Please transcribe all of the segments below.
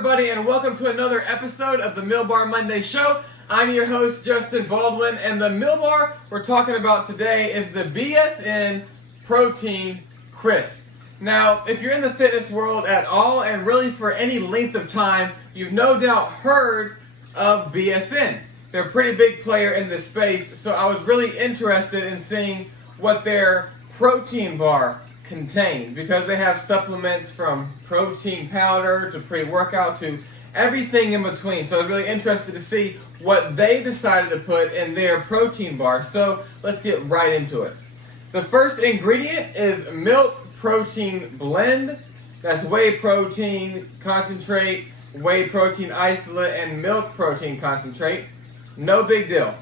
everybody, and welcome to another episode of the Mill Bar Monday Show. I'm your host, Justin Baldwin, and the Mill Bar we're talking about today is the BSN Protein Crisp. Now, if you're in the fitness world at all, and really for any length of time, you've no doubt heard of BSN. They're a pretty big player in this space, so I was really interested in seeing what their protein bar contained, because they have supplements from protein powder to pre-workout to everything in between. So I was really interested to see what they decided to put in their protein bar. So let's get right into it. The first ingredient is milk protein blend. That's whey protein concentrate, whey protein isolate, and milk protein concentrate. No big deal.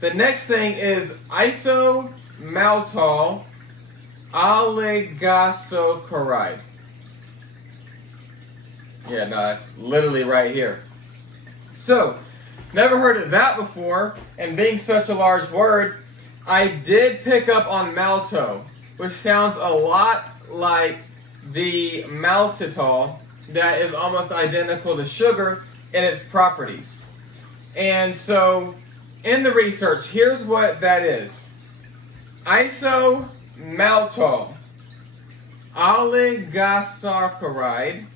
The next thing is isomaltol oligosaccharide. Yeah, no, that's literally right here. So, never heard of that before, and being such a large word, I did pick up on malto, which sounds a lot like the maltitol that is almost identical to sugar in its properties. And so, in the research, here's what that is. Isomaltol oligosaccharide,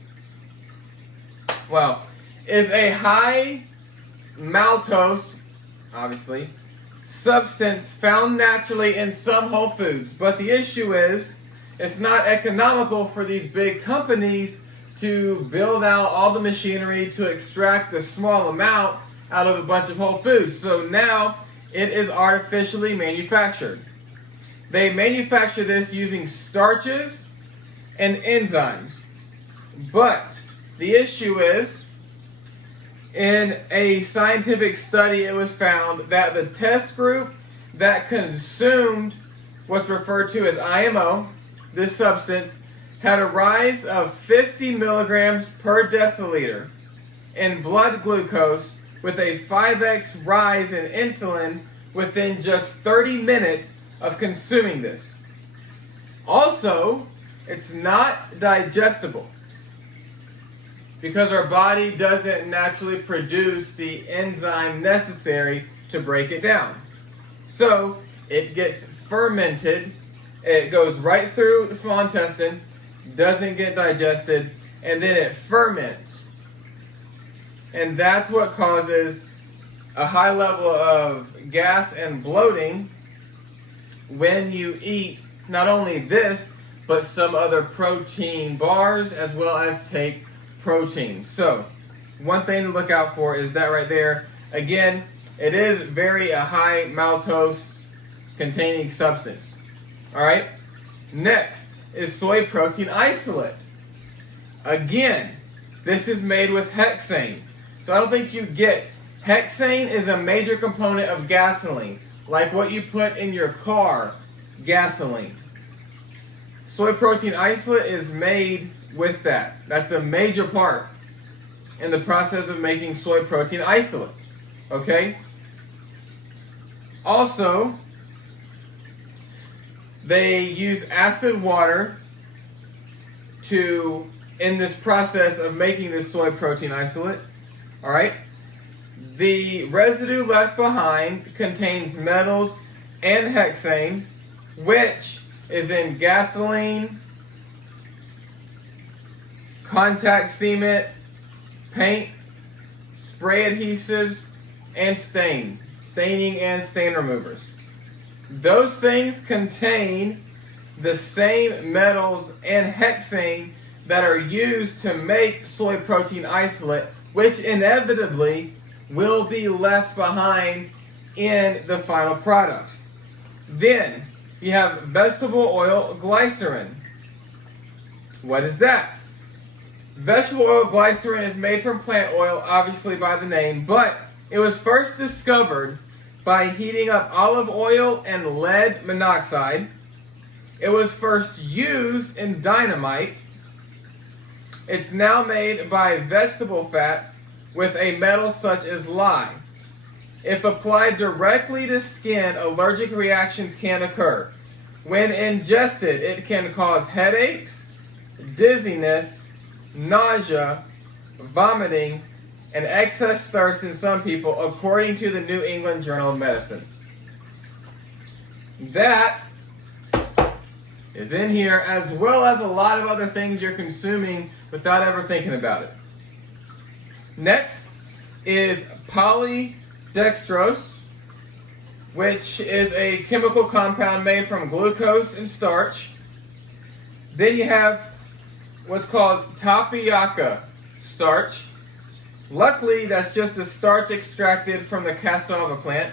is a high maltose, obviously, substance found naturally in some whole foods. But the issue is, it's not economical for these big companies to build out all the machinery to extract the small amount out of a bunch of whole foods. So now it is artificially manufactured. They manufacture this using starches and enzymes. But the issue is, in a scientific study, it was found that the test group that consumed what's referred to as IMO, this substance, had a rise of 50 milligrams per deciliter in blood glucose with a 5x rise in insulin within just 30 minutes of consuming this. Also, it's not digestible because our body doesn't naturally produce the enzyme necessary to break it down. So it gets fermented, it goes right through the small intestine, doesn't get digested, and then it ferments. And that's what causes a high level of gas and bloating when you eat not only this, but some other protein bars as well as take protein. So, one thing to look out for is that right there. Again, it is very a high maltose containing substance. Alright? Next is soy protein isolate. Again, this is made with hexane. So I don't think you get. Hexane is a major component of gasoline, like what you put in your car, gasoline. Soy protein isolate is made with that. That's a major part in the process of making soy protein isolate. Okay? Also, they use acid water in this process of making this soy protein isolate. Alright? The residue left behind contains metals and hexane, which is in gasoline, contact cement, paint, spray adhesives, and staining and stain removers. Those things contain the same metals and hexane that are used to make soy protein isolate, which inevitably will be left behind in the final product. Then you have vegetable oil glycerin. What is that? Vegetable oil glycerin is made from plant oil, obviously by the name, but it was first discovered by heating up olive oil and lead monoxide. It was first used in dynamite. It's now made by vegetable fats with a metal such as lye. If applied directly to skin, allergic reactions can occur. When ingested, it can cause headaches, dizziness, nausea, vomiting, and excess thirst in some people, according to the New England Journal of Medicine. That is in here, as well as a lot of other things you're consuming without ever thinking about it. Next is polydextrose, which is a chemical compound made from glucose and starch. Then you have what's called tapioca starch. Luckily, that's just a starch extracted from the cassava plant.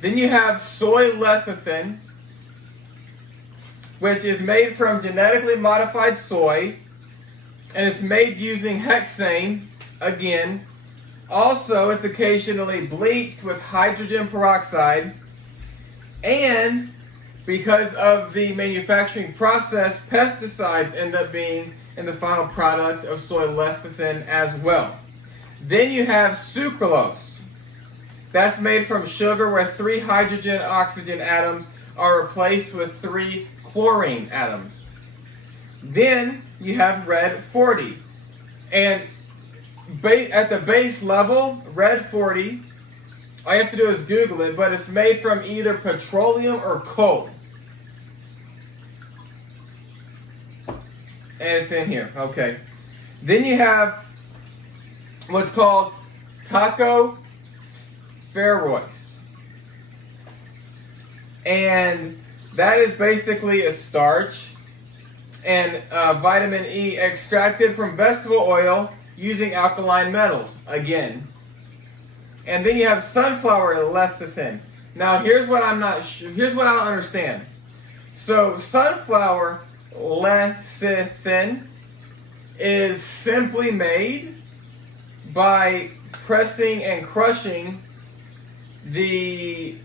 Then you have soy lecithin, which is made from genetically modified soy, and it's made using hexane again. Also, it's occasionally bleached with hydrogen peroxide, and because of the manufacturing process, pesticides end up being in the final product of soy lecithin as well. Then you have sucralose. That's made from sugar where 3 hydrogen oxygen atoms are replaced with 3 chlorine atoms. Then you have red 40. And at the base level, red 40, all you have to do is Google it, but it's made from either petroleum or coal. And it's in here. Okay. Then you have what's called tocopherols. And that is basically a starch and vitamin E extracted from vegetable oil using alkaline metals again. And then you have sunflower lecithin. Now here's what here's what I don't understand. So sunflower lecithin is simply made by pressing and crushing the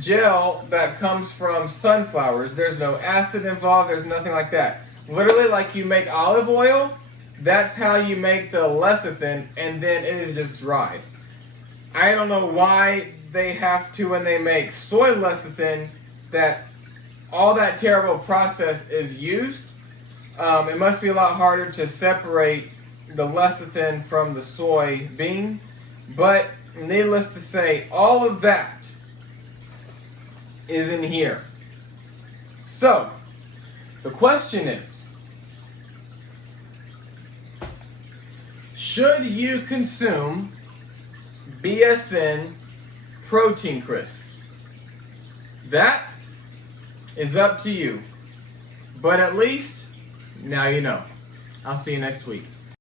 gel that comes from sunflowers. There's no acid involved, there's nothing like that. Literally like you make olive oil, that's how you make the lecithin, and then it is just dried. I don't know why they have to, when they make soy lecithin, that all that terrible process is used. It must be a lot harder to separate the lecithin from the soy bean, but needless to say, all of that is in here. So, the question is, should you consume BSN protein crisps? That is up to you. But at least, now you know. I'll see you next week.